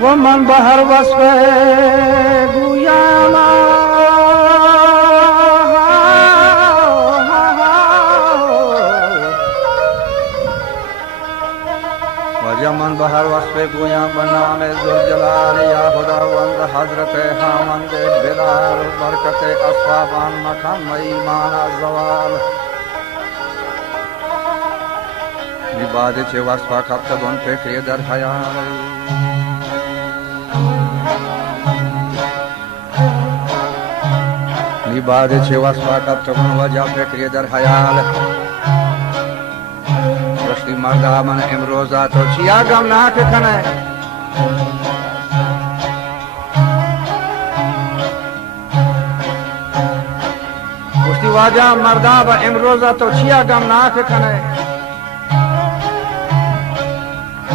ومن بهر وصف گویاما وجمن بهر وصف گویام بنام ذوالجلال یا خداوند حضرت حامد بلال برکت اصحابان مقام ایمان الزوال عبادت وصفا کتبون فکری در خیال عبادت وصفا کتبون وجه فکری در خیال رشتی مردا من امروزا تو چیا گم ناک کنه رشتی واجه مردا با امروزا تو چیا گم ناک کنه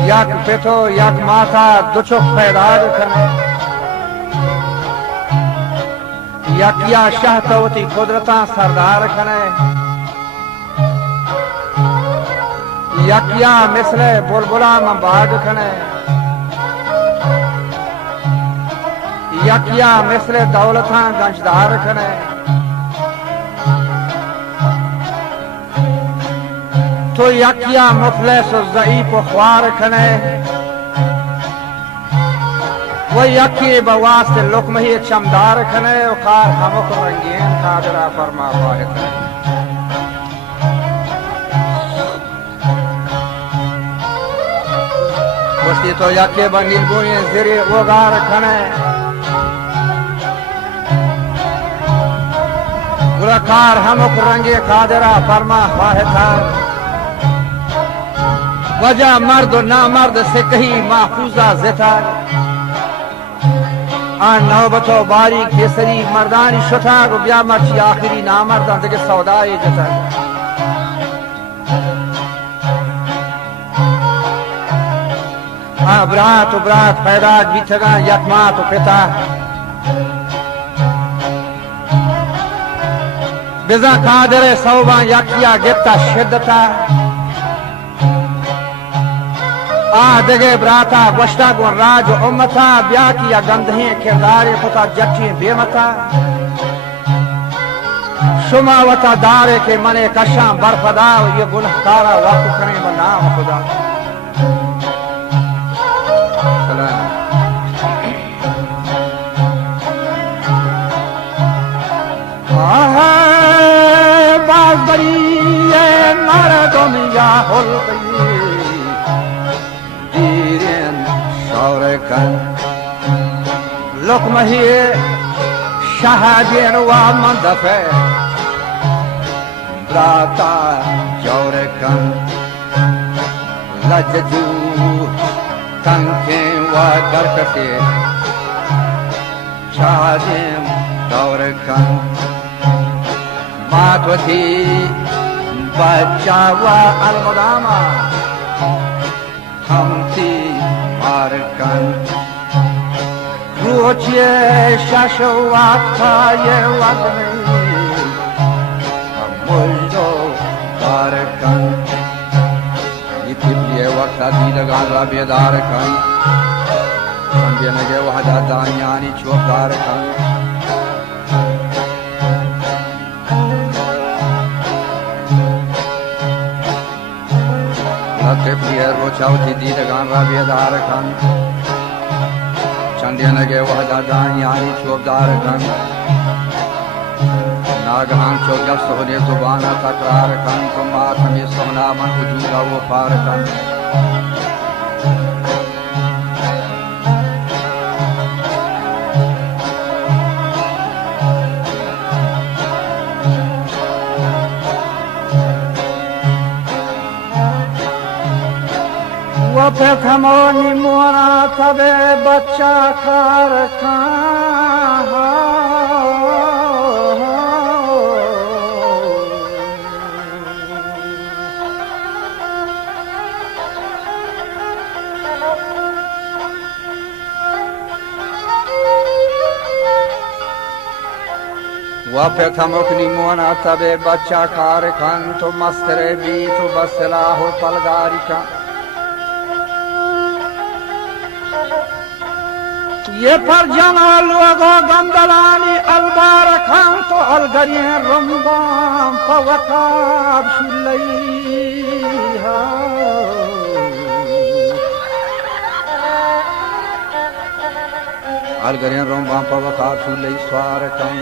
یک پیتو یک ماتا دو چوک پیدا کنه یک یا شاه توتی قدرتا سردار کنه یک یا مثل بلبلا من باغ کنه یک یا مثل دولتا گنجدار کنه تو یکیا مفلس و ضعیف و خوار کنه و یکی بواسط لقمه چمدار کنه و کار همک رنگین قادر فرما خواهد کنه وشتی تو یکی با نیلگوی زیر وگار کنه و کار همک رنگی قادر فرما خواهد کنه وجہ مرد و نامرد سے کہیں محفوظہ زتر آن نوبت و باری کیسری مردانی شتاگ و بیا مرچی آخری نامردان دیگه سودای جتر برات و برات پیدا بیتگان یکمات و پتا بزا قادر صوبان یکیا گتا شدتا دیگه براتا گوشتا گون راج و امتا بیا کیا گندهی کرداری خطا جچی بیمتا شما وطا داره که من کشم برپدا و یہ گنہکارا واقع کریں بنام خدا سلام باز بری مردم یا حلقی شورکن لقمه شهادین و مندفه براتا شورکن لججو تنکین و گرکتی شهادین شورکن ماتوتی بچا و المداما همتی مارکن روچی شش وقتای وقتی مجدو دارکن یہ تبلیه وقتا دیدگان را بیدار کن سنبینگه وحدا دانیانی چوب دارکن تبلیه روچاوتی دیدگان را بیدار کن چندینگه وحدا دانیانی چوب دارکن ناگهان چوگل سہنے زبانا تکرار کن تو ماتمی سونا من وجودا و پار کن و پہ تھمونی مونا تب بچہ کار کان و پہ تھمکنی مونا تب بچہ کار کان تو مسترے بھی تو بسلاح و پلگاری کان ये पर जना लोगो गंदलानी अलबार खान तो अलगरिए रंबाम पवकाब शुलई अलगरिए रंबाम पवकाब शुलई स्वारकम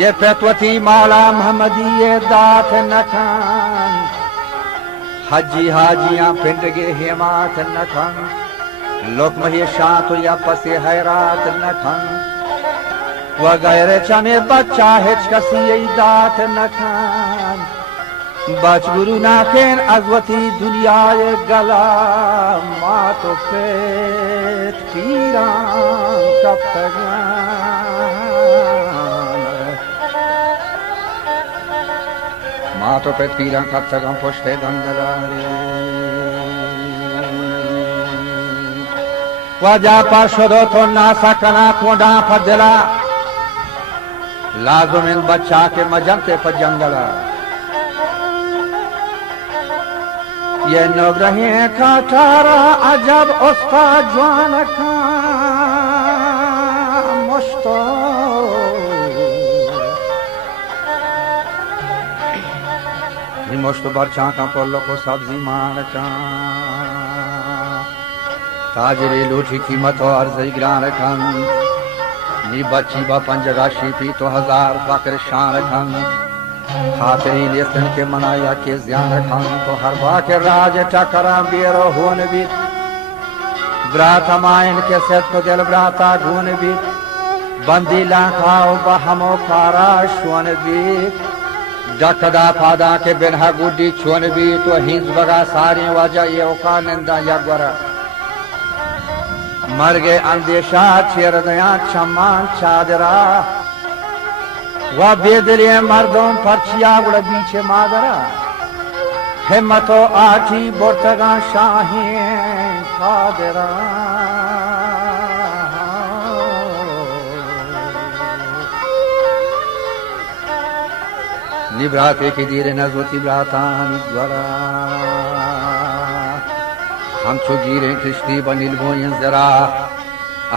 ये पेतवती माला महमदी ये दात नखन हजी हाजियां पिंड गे हेमात नखन लोक मही शांत या पसे हैरात नखन वगैरह चमे बच्चा हिचकसी दात नखन बच गुरु नाकेन अजवती दुनिया गला मातो पेट पीरान कब तक मातो पेट पीरान कब तक हम पुष्टे गंगलारे वजह पार्षदो तो नासा कना कोडा फदला लाजुमिन बच्चा के मजंते पर जंगला ये नवरही का तारा अजब उसका जवान का मुश्तो मुश्तो बच्चा का पोलो को सब्जी मार का ताजरे लोठी कीमत और गिरान रखन नी बच्ची बा पंज राशि पी तो 1000 फकर शान रखन खातरी लेसन के मनाया के ज्ञान रखन तो हर बा के राज टकरा बेरो होन भी ब्राता मायन के सेत को दिल ब्राता ढून भी बंदी ला खाओ बहमो कारा शोन भी डकदा फादा के बिनहा गुड्डी छोन भी तो हिंस बगा सारी वजह ये ओका निंदा या गोरा मर गए अंदेशा छेर दया क्षमान चादरा व बेदलिए मर्दों परचिया गुड़ बीचे मादरा हिम्मतो आठी बोर्तगा शाहीन खादरा निभ्राते की धीरे नजवती ब्राता निद्वरा हम छुगीरे कृष्णि बनिल बोयन जरा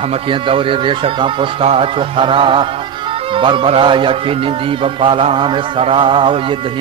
हम के दौरे रेश का पोस्ता चुहरा बरबरा या की निंदी बपाला में सरा ये